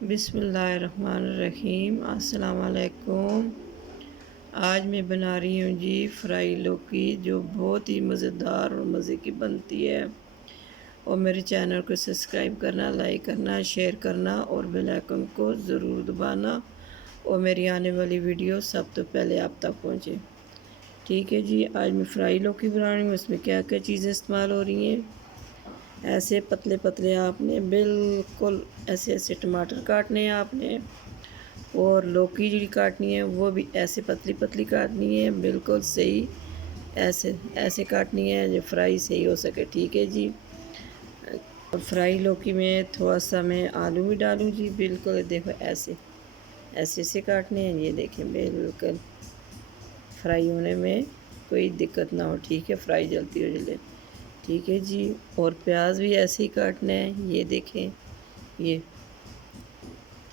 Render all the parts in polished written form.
बिस्मिल्लाहिर्रहमानिर्रहीम। अस्सलाम वालेकुम। आज मैं बना रही हूँ जी फ्राई लौकी, जो बहुत ही मज़ेदार और मज़े की बनती है। और मेरे चैनल को सब्सक्राइब करना, लाइक करना, शेयर करना और बेल आइकन को ज़रूर दबाना, और मेरी आने वाली वीडियो सब तो पहले आप तक पहुँचे। ठीक है जी, आज मैं फ्राई लौकी बना रही हूँ। उसमें क्या क्या चीज़ें इस्तेमाल हो रही हैं। ऐसे पतले पतले आपने बिल्कुल ऐसे ऐसे टमाटर काटने हैं आपने, और लौकी जी काटनी है वो भी ऐसे पतली पतली काटनी है, बिल्कुल सही ऐसे ऐसे काटनी है जो फ्राई सही हो सके। ठीक है जी। और फ्राई लौकी में थोड़ा सा मैं आलू भी डालूँ जी, बिल्कुल देखो ऐसे ऐसे से काटने हैं। ये देखें, बिल्कुल फ्राई होने में कोई दिक्कत ना हो। ठीक है, फ्राई जल्दी हो जले। ठीक है जी। और प्याज भी ऐसे ही काटना है। ये देखें, ये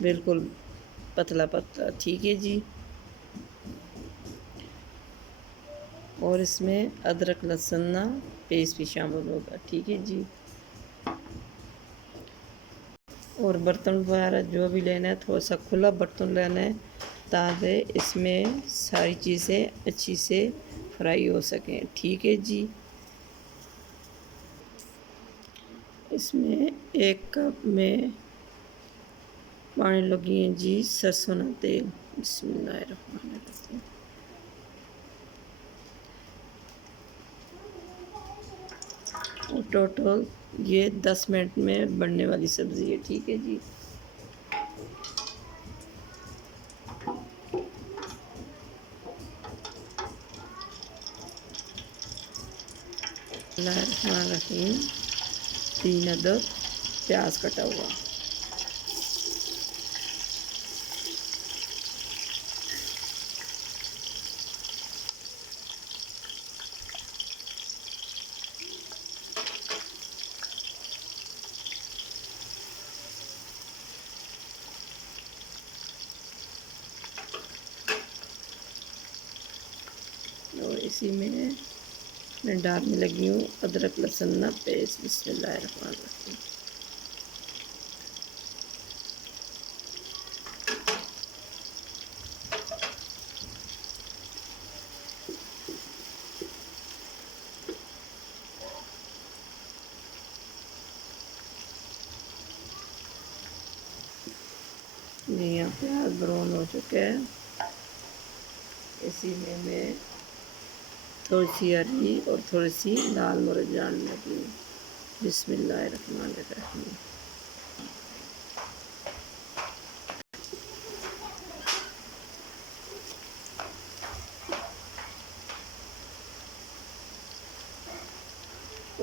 बिल्कुल पतला पतला। ठीक है जी। और इसमें अदरक लहसुन ना पेस्ट भी शामिल होगा। ठीक है जी। और बर्तन वगैरह जो भी लेना है, थोड़ा सा खुला बर्तन लेना है, ताकि इसमें सारी चीज़ें अच्छी से फ्राई हो सकें। ठीक है जी। इसमें 1 कप में पानी लगी है जी सरसों का तेल। बिस्मिल्लाहिर्रहमानिर्रहीम। और टोटल ये 10 मिनट में बनने वाली सब्ज़ी है। ठीक है जी। बिस्मिल्लाहिर्रहमानिर्रहीम। 3 अदद प्याज कटा हुआ। और इसी में मैं डालने लगी हूँ अदरक लहसुन का पेस्ट। बिस्मिल्लाहिर्रहमानिर्रहीम। जी, यहाँ प्याज ब्राउन हो चुका है। इसी में मैं थोड़ी सी हरी और थोड़ी सी लाल मिर्च डालने लगी हूँ। बिस्मिल्लाहिर्रहमानिर्रहीम।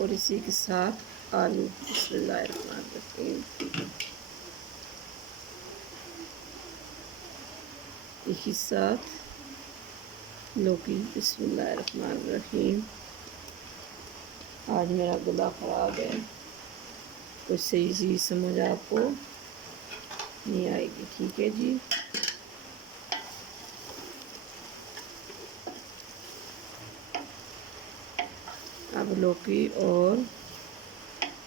और इसी के साथ आलू। बिस्मिल्लाहिर्रहमानिर्रहीम। इसी साथ लौकी। बिस्मिल्लाहिर्रहमानिर्रहीम। आज मेरा गला ख़राब है, तो सही सी समझ आपको नहीं आएगी। ठीक है जी। अब लौकी और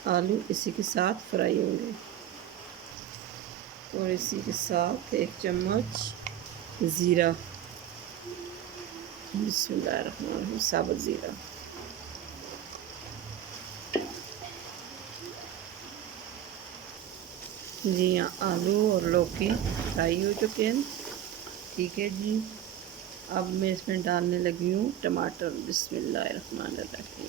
आलू इसी के साथ फ्राई होंगे। और इसी के साथ 1 चम्मच ज़ीरा। बिस्मिल्लाहिर्रहमानिर्रहीम। साबुत ज़ीरा। जी हाँ, आलू और लौकी फ्राई हो चुके हैं। ठीक है जी। अब मैं इसमें डालने लगी हूँ टमाटर। बिस्मिल्लाहिर्रहमानिर्रहीम।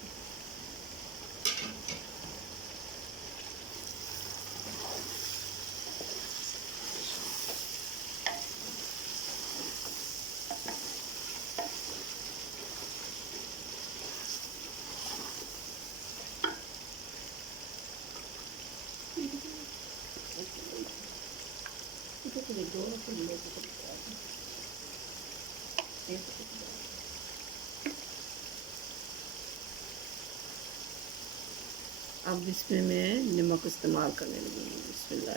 अब इसमें मैं नमक इस्तेमाल करने लगी हूँ। बिस्मिल्लाह।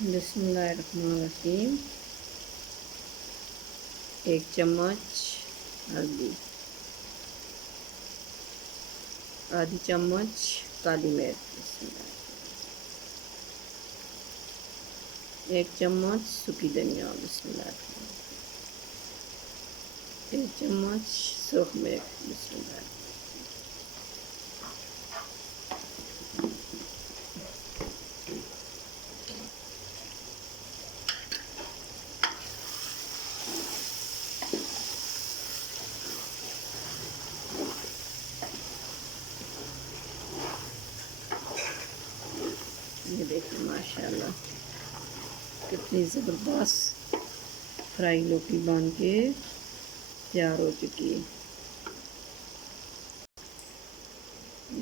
बिस्मिल्लाहिर्रहमानिर्रहीम। 1 चम्मच हल्दी, आधी चम्मच काली मिर्च, 1 चम्मच सूखी धनिया, 1 चम्मच सूख मिर्च, ये देखिए माशाल्लाह कितनी ज़बरदस्त फ्राई लौकी बन के तैयार हो चुकी है।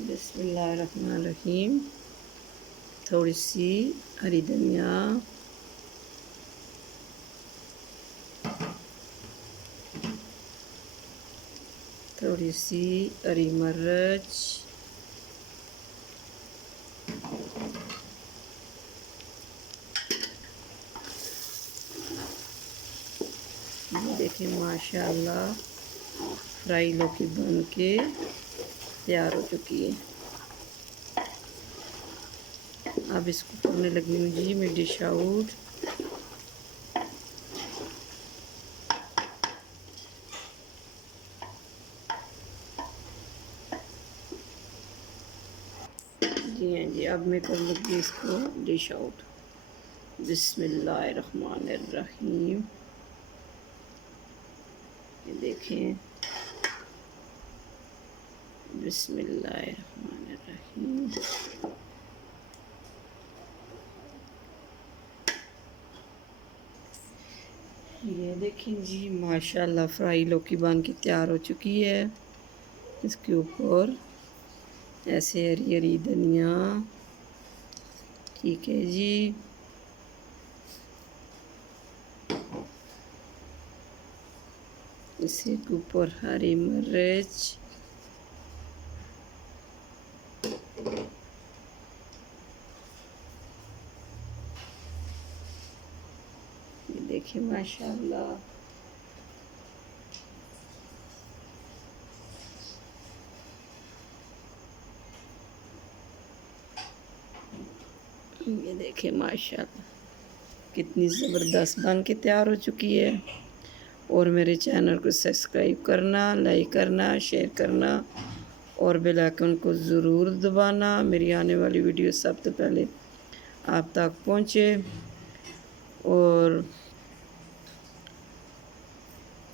बिस्मिल्लाहिर्रहमानिर्रहीम। थोड़ी सी हरी धनिया, थोड़ी सी हरी मिर्च, देखिए माशाल्लाह फ्राई लौकी बन के तैयार हो चुकी है। अब इसको करने लगी हूँ जी मैं डिश आउट। जी हाँ जी, अब मैं कर लूँगी इसको डिश आउट। बिस्मिल्लाहिर्रहमानिर्रहीम। ये देखें, बिस्मिल्लाहिर्रहमानिर्रहीम। ये देखें जी माशाल्लाह फ्राई लौकी बन के तैयार हो चुकी है। इसके ऊपर ऐसे हरी हरी धनिया, ठीक है जी। इसके ऊपर हरी मिर्च, ये देखिए माशाल्लाह ये देखिए माशाल्लाह कितनी ज़बरदस्त बन के तैयार हो चुकी है। और मेरे चैनल को सब्सक्राइब करना, लाइक करना, शेयर करना और बेल आइकन को ज़रूर दबाना। मेरी आने वाली वीडियो सबसे पहले आप तक पहुँचे। और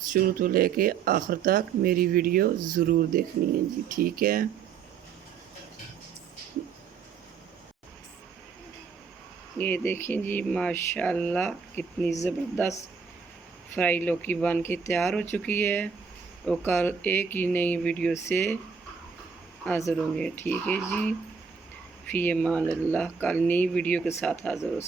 शुरू तो लेके आखिर तक मेरी वीडियो ज़रूर देखनी है जी, ठीक है। ये देखें जी माशाल्लाह कितनी ज़बरदस्त फ्राई लौकी बन के तैयार हो चुकी है। और कल एक ही नई वीडियो से हाज़िर होंगे, ठीक है जी। फ़ी अमान अल्लाह, कल नई वीडियो के साथ हाज़िर हो।